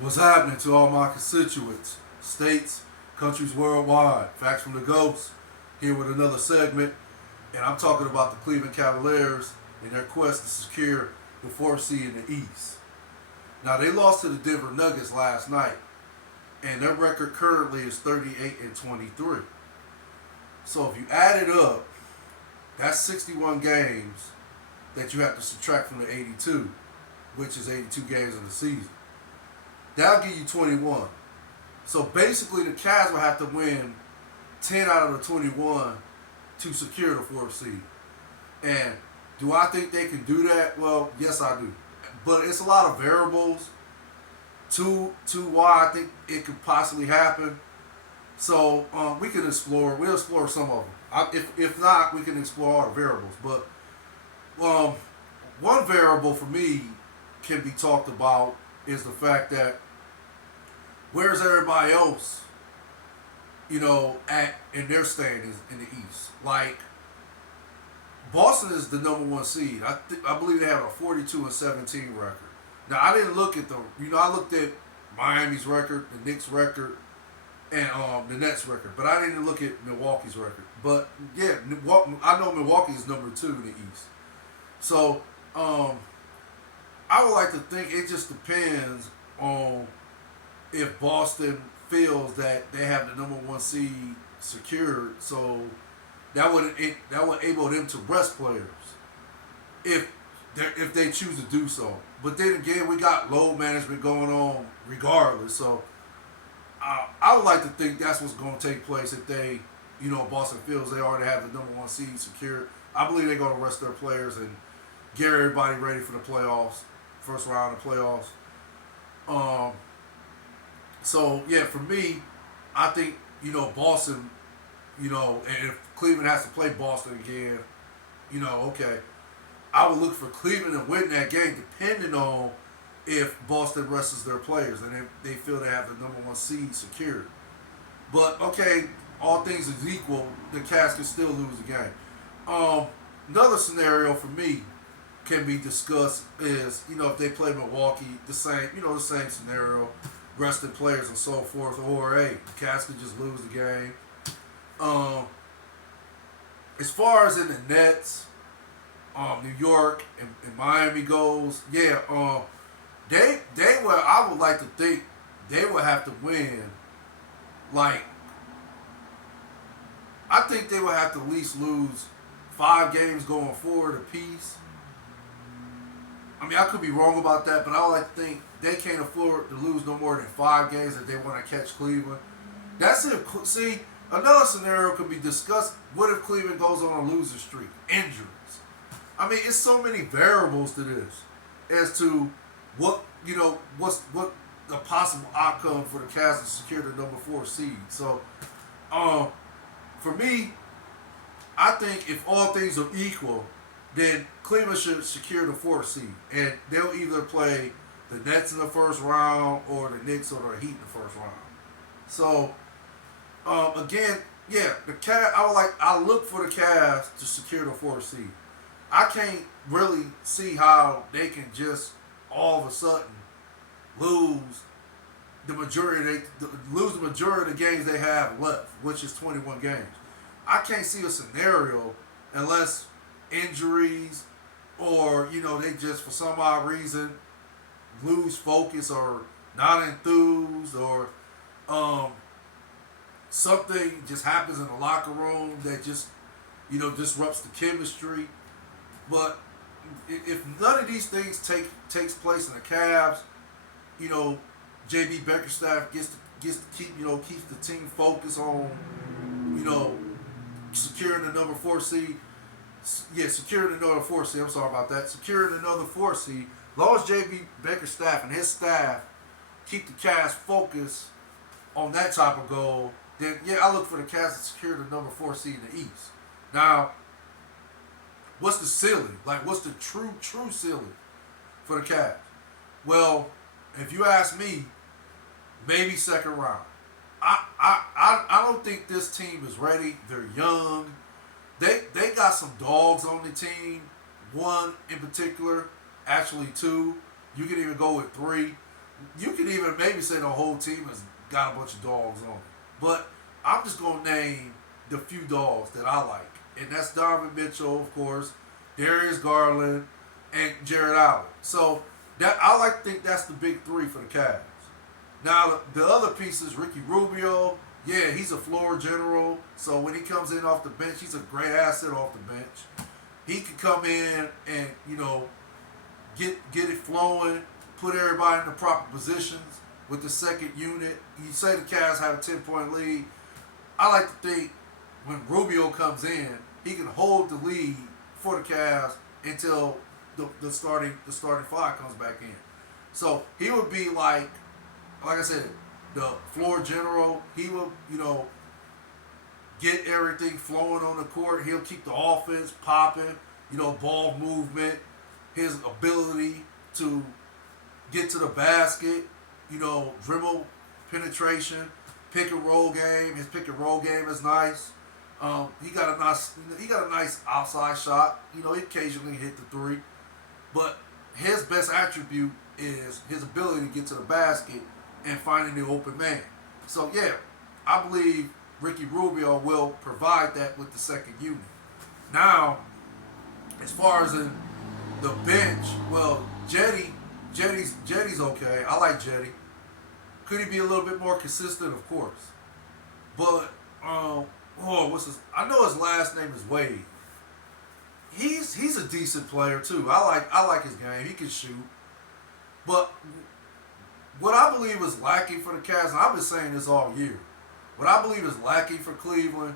What's happening to all my constituents, states, countries worldwide? Facts from the Ghost, here with another segment, and I'm talking about the Cleveland Cavaliers and their quest to secure the fourth seed in the East. Now, they lost to the Denver Nuggets last night, and their record currently is 38 and 23. So if you add it up, that's 61 games that you have to subtract from the 82, which is 82 games in the season. That'll give you 21. So basically, the Cavs will have to win 10 out of the 21 to secure the fourth seed. And do I think they can do that? Well, yes, I do. But it's a lot of variables to why I think it could possibly happen. So we can explore. We'll explore some of them. If not, we can explore all the variables. But um, one variable for me can be talked about is the fact that where's everybody else, at in their standings in the East? Like Boston is the number one seed. I believe they have a 42-17 record. Now I didn't look at I looked at Miami's record, the Knicks record, and the Nets record, but I didn't look at Milwaukee's record. But yeah, I know Milwaukee is number two in the East. So I would like to think it just depends on if Boston feels that they have the number one seed secured, so that would enable them to rest players if they choose to do so. But then again, we got load management going on regardless. So I would like to think that's what's going to take place if Boston feels they already have the number one seed secured. I believe they're going to rest their players and get everybody ready for the playoffs, first round of playoffs. So yeah, for me, I think Boston, and if Cleveland has to play Boston again, okay, I would look for Cleveland to win that game, depending on if Boston rests their players and if they feel they have the number one seed secured. But okay, all things is equal, the Cavs can still lose the game. Another scenario for me can be discussed is if they play Milwaukee, the same scenario, resting players and so forth, or hey, the Cavs could just lose the game. As far as in the Nets, New York and Miami goes, yeah, they will. I would like to think they will have to win. Like, I think they will have to at least lose 5 games going forward apiece. I mean, I could be wrong about that, but I would like to think they can't afford to lose no more than 5 games if they want to catch Cleveland. That's it. See, another scenario could be discussed. What if Cleveland goes on a losing streak? Injuries. I mean, it's so many variables to this as to what the possible outcome for the Cavs to secure the number 4 seed. So, for me, I think if all things are equal, then Cleveland should secure the 4th seed, and they'll either play the Nets in the first round or the Knicks or the Heat in the first round. So, again, yeah, the Cavs. I look for the Cavs to secure the 4th seed. I can't really see how they can just all of a sudden lose the majority of the games they have left, which is 21 games. I can't see a scenario unless injuries or they just for some odd reason lose focus or not enthused or something just happens in the locker room that just disrupts the chemistry. But if none of these things takes place in the Cavs, JB Bickerstaff gets to keeps the team focused on securing the number 4 seed. Yeah, securing another 4 seed. I'm sorry about that. Securing another 4 seed. As long as JB Bickerstaff and his staff keep the Cavs focused on that type of goal, then yeah, I look for the Cavs to secure the number 4 seed in the East. Now, what's the ceiling? Like, what's the true ceiling for the Cavs? Well, if you ask me, maybe second round. I don't think this team is ready. They're young. They got some dogs on the team. One in particular, actually two. You can even go with three. You can even maybe say the whole team has got a bunch of dogs on it. But I'm just gonna name the few dogs that I like, and that's Donovan Mitchell, of course, Darius Garland, and Jared Allen. So that I like to think that's the big three for the Cavs. Now the other pieces, Ricky Rubio, yeah, he's a floor general. So when he comes in off the bench, he's a great asset off the bench. He can come in and get it flowing, put everybody in the proper positions with the second unit. You say the Cavs have a 10-point lead. I like to think when Rubio comes in, he can hold the lead for the Cavs until the starting five comes back in. So he would be like I said, the floor general. He will, get everything flowing on the court. He'll keep the offense popping. Ball movement, his ability to get to the basket, dribble penetration, pick and roll game. His pick and roll game is nice. He got a nice outside shot. He occasionally hit the three, but his best attribute is his ability to get to the basket and finding the open man. So yeah, I believe Ricky Rubio will provide that with the second unit. Now, as far as in the bench, well, Jetty's okay. I like Jetty. Could he be a little bit more consistent? Of course. But what's his? I know his last name is Wade. He's a decent player too. I like his game. He can shoot. But what I believe is lacking for the Cavs, and I've been saying this all year, what I believe is lacking for Cleveland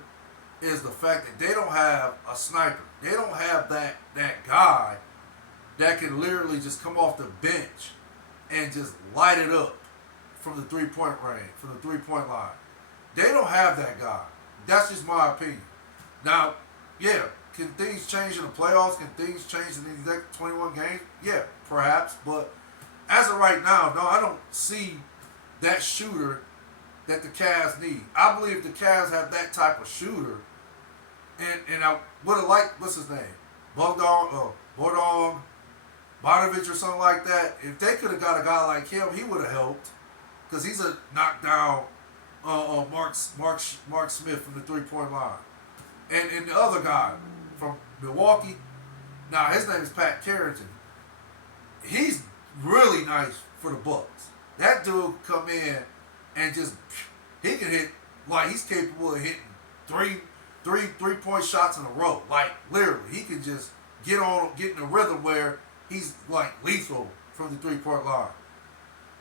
is the fact that they don't have a sniper. They don't have that guy that can literally just come off the bench and just light it up from the 3-point range, from the 3-point line. They don't have that guy. That's just my opinion. Now, yeah, can things change in the playoffs? Can things change in these next 21 games? Yeah, perhaps. But as of right now, no, I don't see that shooter that the Cavs need. I believe the Cavs have that type of shooter. And I would have liked, what's his name? Bogdan Bogdanovic or something like that. If they could have got a guy like him, he would have helped. Because he's a knockdown Mark Smith from the 3-point line. And the other guy from Milwaukee, now his name is Pat Carrington. He's really nice for the Bucks. That dude come in and just, he can hit, like he's capable of hitting three-point shots in a row. Like literally, he can just get in a rhythm where he's like lethal from the 3-point line.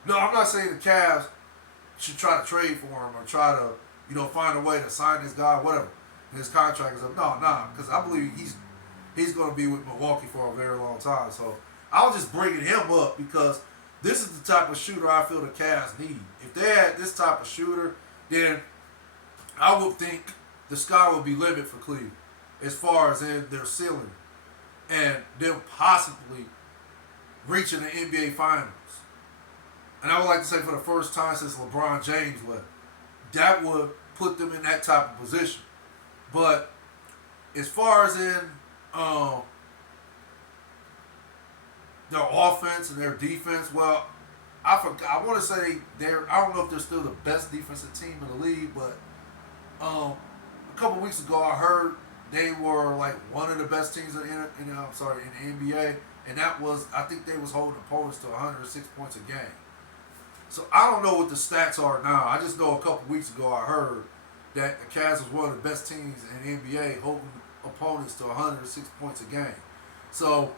No, I'm not saying the Cavs should try to trade for him or try to, find a way to sign this guy, whatever. His contract is up. No, because I believe he's going to be with Milwaukee for a very long time. So I was just bringing him up because this is the type of shooter I feel the Cavs need. If they had this type of shooter, then I would think the sky would be limit for Cleveland as far as in their ceiling and them possibly reaching the NBA Finals. And I would like to say for the first time since LeBron James left, that would put them in that type of position. But as far as in their offense and their defense, well, I want to say I don't know if they're still the best defensive team in the league, but a couple weeks ago I heard they were like one of the best teams in the NBA, and that was, I think they was holding opponents to 106 points a game. So I don't know what the stats are now. I just know a couple weeks ago I heard that the Cavs was one of the best teams in the NBA, holding opponents to 106 points a game. So,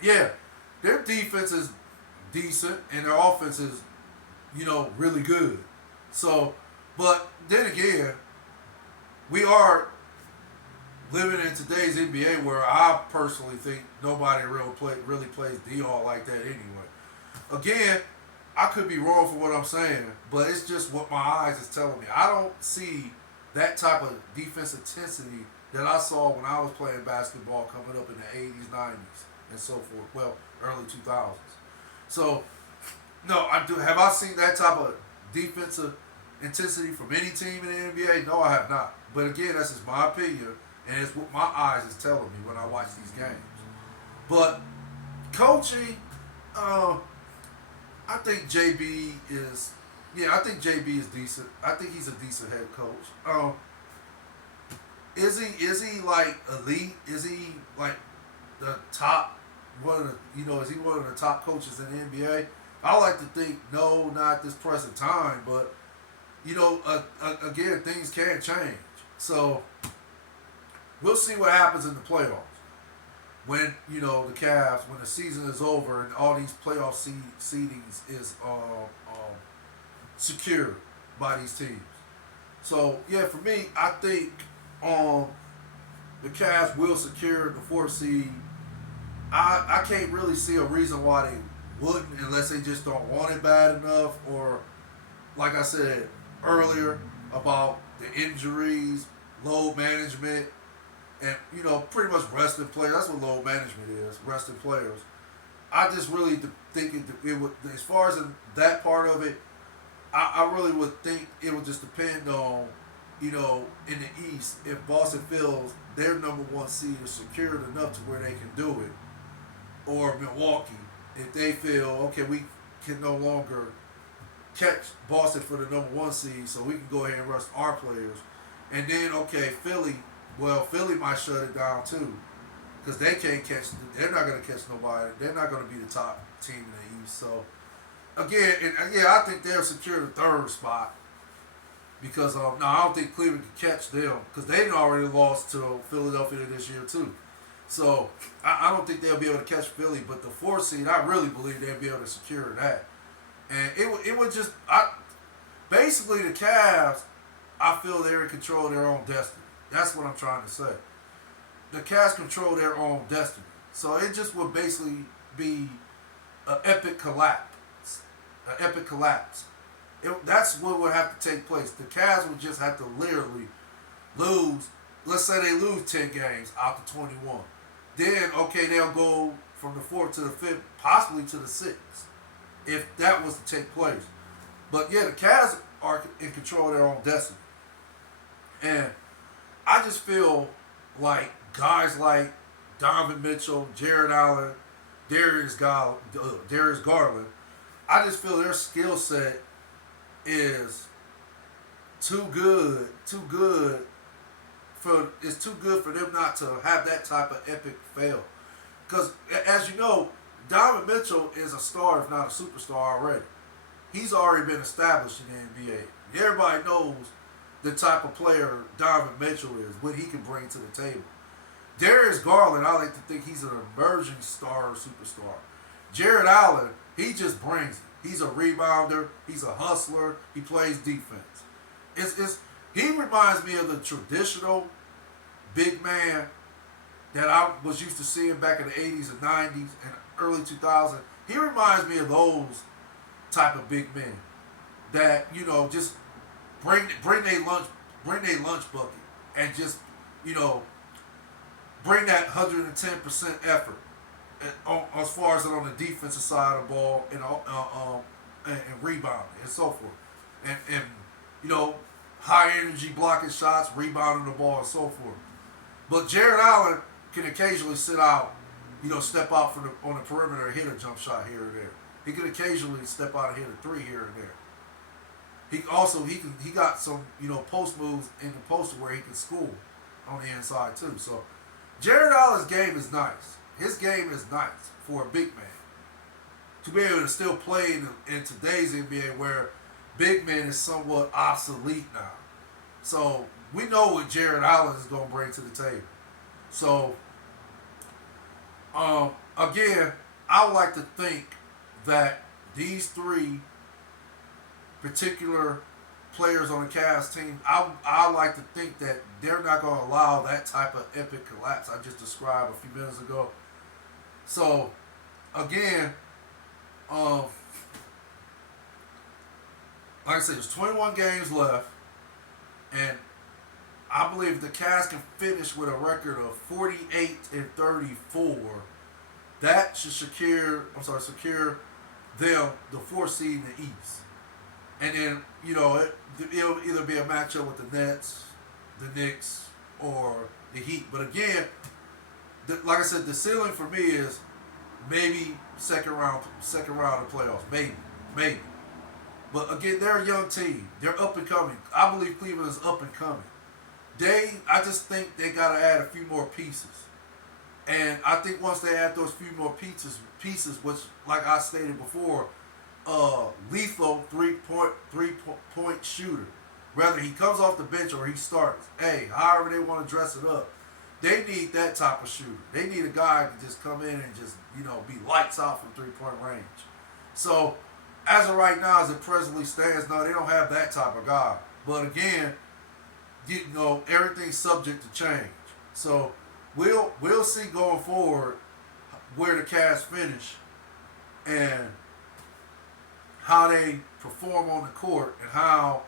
yeah, their defense is decent and their offense is, really good. So, but then again, we are living in today's NBA where I personally think nobody really plays D-All like that anyway. Again, I could be wrong for what I'm saying, but it's just what my eyes is telling me. I don't see that type of defense intensity that I saw when I was playing basketball coming up in the 80s, 90s, and so forth. Well, early 2000s. So, no, have I seen that type of defensive intensity from any team in the NBA? No, I have not. But again, that's just my opinion, and it's what my eyes is telling me when I watch these games. But coaching, I think JB is. Yeah, I think JB is decent. I think he's a decent head coach. Is he like elite? Is he like the top one of the, is he one of the top coaches in the NBA? I like to think no, not at this present time, but again, things can change. So we'll see what happens in the playoffs when the Cavs, when the season is over and all these playoff seedings is secured by these teams. So yeah, for me, I think the Cavs will secure the fourth seed. I can't really see a reason why they wouldn't unless they just don't want it bad enough, or like I said earlier about the injuries, load management, and pretty much resting players. That's what load management is, resting players. I just really think it would, as far as in that part of it, I really would think it would just depend on, in the East, if Boston feels their number one seed is secured enough to where they can do it, or Milwaukee, if they feel, okay, we can no longer catch Boston for the number one seed, so we can go ahead and rest our players. And then, okay, Philly might shut it down too, because they can't catch, they're not going to catch nobody. They're not going to be the top team in the East. So, again, I think they'll secure the third spot. Because I don't think Cleveland can catch them because they've already lost to Philadelphia this year too. So I don't think they'll be able to catch Philly. But the fourth seed, I really believe they'll be able to secure that. And it would just basically the Cavs, I feel they're in control of their own destiny. That's what I'm trying to say. The Cavs control their own destiny. So it just would basically be an epic collapse. An epic collapse. That's what would have to take place. The Cavs would just have to literally lose. Let's say they lose 10 games out to 21. Then, okay, they'll go from the fourth to the fifth, possibly to the sixth, if that was to take place. But yeah, the Cavs are in control of their own destiny. And I just feel like guys like Donovan Mitchell, Jared Allen, Darius Garland, I just feel their skill set is too good for them not to have that type of epic fail. Because as you know, Donovan Mitchell is a star, if not a superstar already. He's already been established in the NBA. Everybody knows the type of player Donovan Mitchell is, what he can bring to the table. Darius Garland, I like to think he's an emerging star or superstar. Jared Allen, he just brings it. He's a rebounder. He's a hustler. He plays defense. He reminds me of the traditional big man that I was used to seeing back in the 80s and 90s and early 2000s. He reminds me of those type of big men that just bring their lunch bucket and just bring that 110% effort. As far as on the defensive side of the ball and rebounding and so forth, and high energy blocking shots, rebounding the ball and so forth. But Jared Allen can occasionally sit out, step out on the perimeter and hit a jump shot here or there. He can occasionally step out and hit a three here and there. He got some post moves in the post where he can score on the inside too. So Jared Allen's game is nice. His game is nice for a big man. To be able to still play in today's NBA where big man is somewhat obsolete now. So we know what Jared Allen is going to bring to the table. So, again, I would like to think that these three particular players on the Cavs team, I like to think that they're not going to allow that type of epic collapse I just described a few minutes ago. So, again, like I said, there's 21 games left, and I believe the Cavs can finish with a record of 48-34. That should secure them the fourth seed in the East. And then, it'll either be a matchup with the Nets, the Knicks, or the Heat. But again, like I said, the ceiling for me is maybe second round of playoffs, maybe. maybe. But again, they're a young team. They're up and coming. I believe Cleveland is up and coming. I just think they got to add a few more pieces. And I think once they add those few more pieces, which, like I stated before, lethal three point shooter. Whether he comes off the bench or he starts, hey, however they want to dress it up, they need that type of shooter. They need a guy to just come in and just be lights out from 3-point range. So as of right now, as it presently stands, no, they don't have that type of guy. But again, everything's subject to change. So we'll see going forward where the Cavs finish and how they perform on the court and how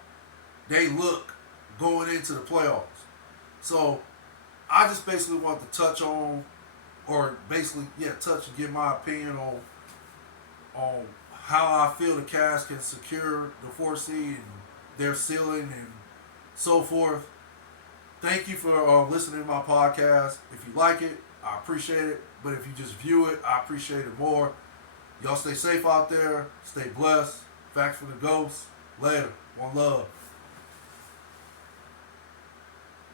they look going into the playoffs. So I just basically want to touch on, or basically, touch and give my opinion on how I feel the Cavs can secure the 4th seed and their ceiling and so forth. Thank you for listening to my podcast. If you like it, I appreciate it. But if you just view it, I appreciate it more. Y'all stay safe out there. Stay blessed. Facts for the Ghosts. Later. One love.